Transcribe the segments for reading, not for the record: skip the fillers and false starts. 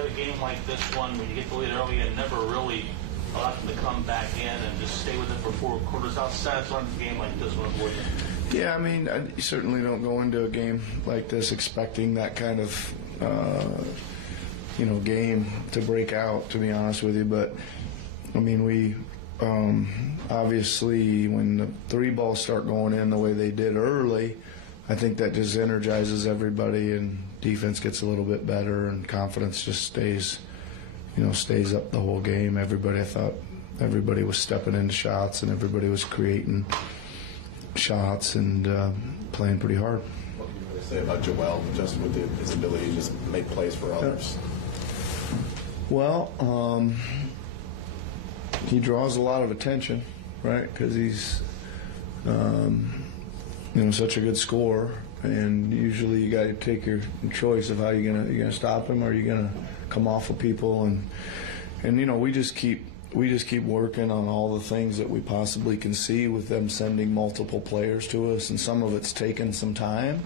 have a game like this one when you get the lead early and never really allow them to come back in and just stay with it for 4 quarters? How satisfying is a game like this one for you? Yeah, I mean, I certainly don't go into a game like this expecting that kind of, game to break out, to be honest with you. But, I mean, we obviously, when the 3 balls start going in the way they did early, I think that just energizes everybody and defense gets a little bit better and confidence just stays up the whole game. I thought everybody was stepping into shots and everybody was creating shots and playing pretty hard. What can you really say about Joel, just with his ability to just make plays for others? Well, he draws a lot of attention, right? Because he's, such a good scorer, and usually you got to take your choice of how you're gonna stop him, or are you gonna come off of people, and we just keep working on all the things that we possibly can see with them sending multiple players to us, and some of it's taken some time,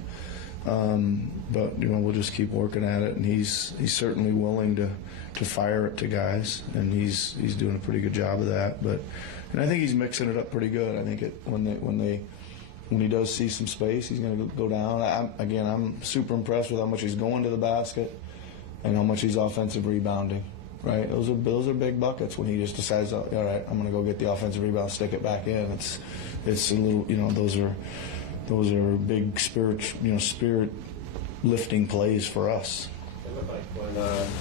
but we'll just keep working at it, and he's certainly willing to fire it to guys, and he's doing a pretty good job of that. And I think he's mixing it up pretty good. I think when he does see some space, he's going to go down. I'm super impressed with how much he's going to the basket and how much he's offensive rebounding. Right, those are big buckets when he just decides, all right, I'm going to go get the offensive rebound, stick it back in. It's a little, those are big spirit lifting plays for us. It looked like when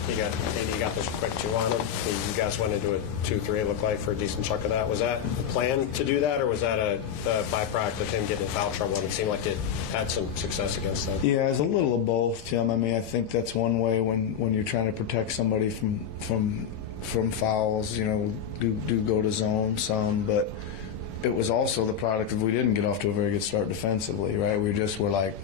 he got this quick 2 on him, you guys went into a 2-3, it looked like, for a decent chunk of that. Was that the plan to do that, or was that a byproduct of him getting in foul trouble, and it seemed like it had some success against them? Yeah, it's a little of both, Tim. I mean, I think that's one way when you're trying to protect somebody from fouls, do go to zone some, but it was also the product of we didn't get off to a very good start defensively, right? We just were like,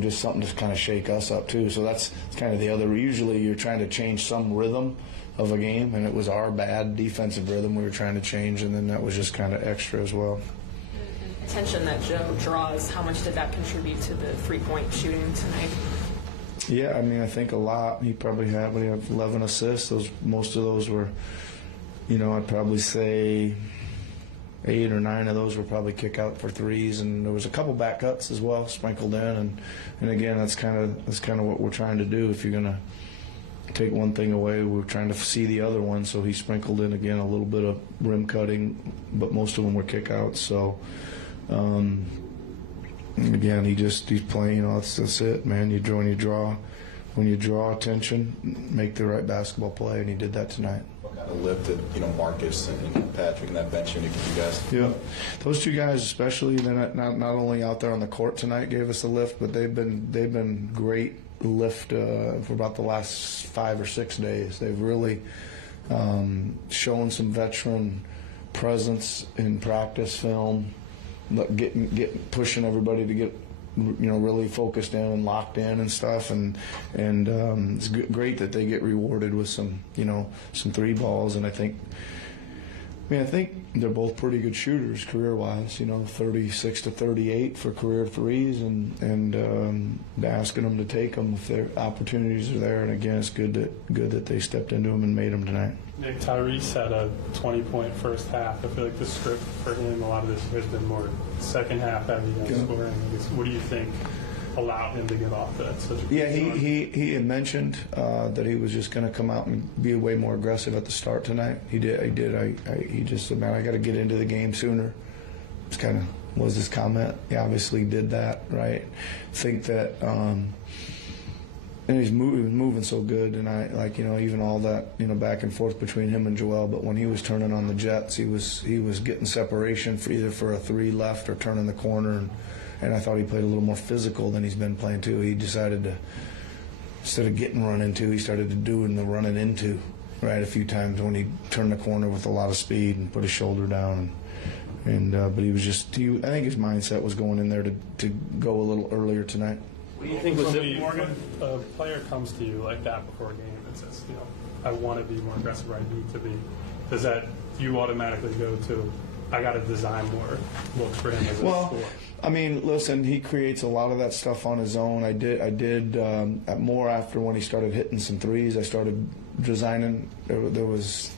just something to kind of shake us up too. So that's kind of the other. Usually you're trying to change some rhythm of a game, and it was our bad defensive rhythm we were trying to change, and then that was just kind of extra as well. Attention that Joe draws, how much did that contribute to the 3-point shooting tonight? Yeah, I mean, I think a lot. He probably had 11 assists. Most of those were, I'd probably say 8 or 9 of those were probably kick out for threes, and there was a couple back cuts as well sprinkled in. And again, that's kind of what we're trying to do. If you're gonna take one thing away, we're trying to see the other one. So he sprinkled in again a little bit of rim cutting, but most of them were kick outs. So again, he's playing. That's it, man. When you draw attention, make the right basketball play, and he did that tonight. What kind of lift did Marcus and Patrick and that bench unit give you guys? Yeah, those 2 guys especially. They're not only out there on the court tonight gave us a lift, but they've been great lift for about the last 5 or 6 days. They've really shown some veteran presence in practice film, pushing everybody to get really focused in and locked in and stuff, and it's great that they get rewarded with some 3 balls, and I think they're both pretty good shooters career-wise. 36 to 38 for career threes, and asking them to take them if their opportunities are there. And again, it's good that they stepped into them and made them tonight. Nick, Tyrese had a 20-point first half. I feel like the script for him a lot of this has been more second half heavy than scoring. What do you think allowed him to get off that? He had mentioned that he was just going to come out and be way more aggressive at the start tonight. He did. He just said, man, I got to get into the game sooner. It's kind of was his comment. He obviously did that, right? Think that. And he was moving so good, and even all that back and forth between him and Joel. But when he was turning on the jets, he was getting separation for a 3 left or turning the corner, and I thought he played a little more physical than he's been playing too. He decided to, instead of getting run into, he started to doing the running into right a few times when he turned the corner with a lot of speed and put his shoulder down. But he was I think his mindset was going in there to go a little earlier tonight. What do you think was it? When a player comes to you like that before a game and says, I want to be more aggressive, or I need to be, do you automatically go to I got to design more looks for him as a Well, scorer? I mean, listen, he creates a lot of that stuff on his own. I did more after when he started hitting some threes. I started designing. There was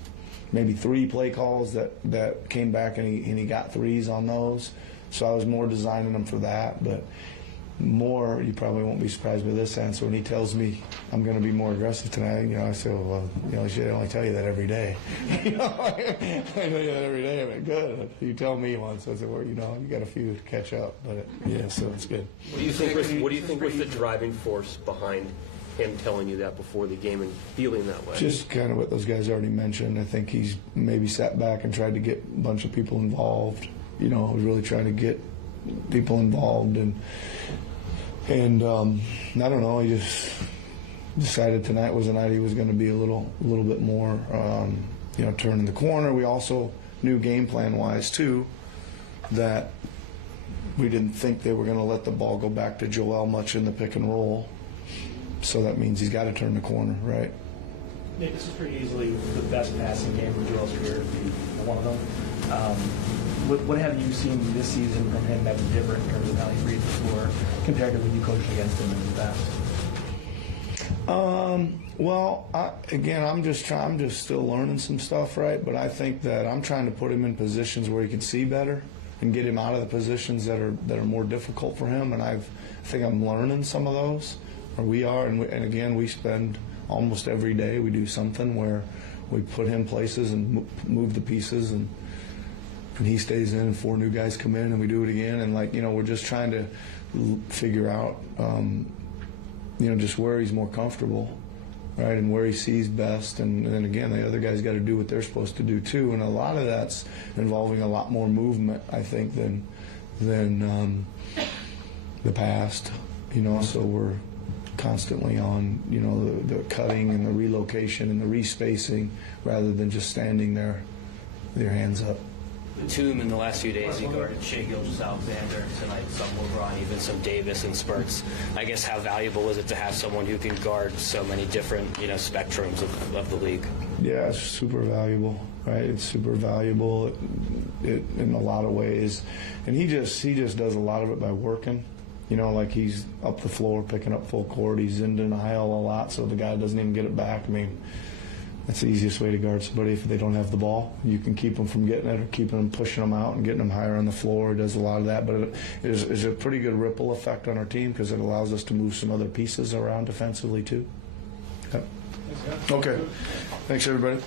maybe 3 play calls that came back, and he got threes on those. So I was more designing them for that. But more, you probably won't be surprised by this answer. When he tells me I'm going to be more aggressive tonight, I say, well, I should only tell you that every day. I know you that every day. I'm good. You tell me once, I said, well, you got a few to catch up. But yeah, so it's good. What do you think was the driving force behind him telling you that before the game and feeling that way? Just kind of what those guys already mentioned. I think he's maybe sat back and tried to get a bunch of people involved. Really trying to get people involved, and I don't know. He just decided tonight was the night he was going to be a little bit more, turning the corner. We also knew game plan wise too that we didn't think they were going to let the ball go back to Joel much in the pick and roll. So that means he's got to turn the corner, right? Nick, this is pretty easily the best passing game for Joel's career, one of them. What have you seen this season from him that's different in terms of how he reads the floor compared to when you coached against him in the past? Well, I'm just still learning some stuff, right? But I think that I'm trying to put him in positions where he can see better and get him out of the positions that are more difficult for him. And I think I'm learning some of those, or we are. And again, we spend almost every day we do something where we put him places and move the pieces, and he stays in, and 4 new guys come in, and we do it again. And we're just trying to figure out, just where he's more comfortable, right, and where he sees best. And then again, the other guys got to do what they're supposed to do too. And a lot of that's involving a lot more movement, I think, than the past. So we're constantly on, the cutting and the relocation and the respacing, rather than just standing there with your hands up. To him in the last few days, he guarded Shea Gilgeous-Alexander tonight, some LeBron, even some Davis in spurts. I guess how valuable is it to have someone who can guard so many different, spectrums of the league? Yeah, it's super valuable, right? It's super valuable in a lot of ways, and he just does a lot of it by working. He's up the floor, picking up full court. He's in denial a lot, so the guy doesn't even get it back. I mean, that's the easiest way to guard somebody if they don't have the ball. You can keep them from getting it, or keeping them, pushing them out and getting them higher on the floor. He does a lot of that, but it is a pretty good ripple effect on our team because it allows us to move some other pieces around defensively too. Yep. Okay. Thanks, everybody.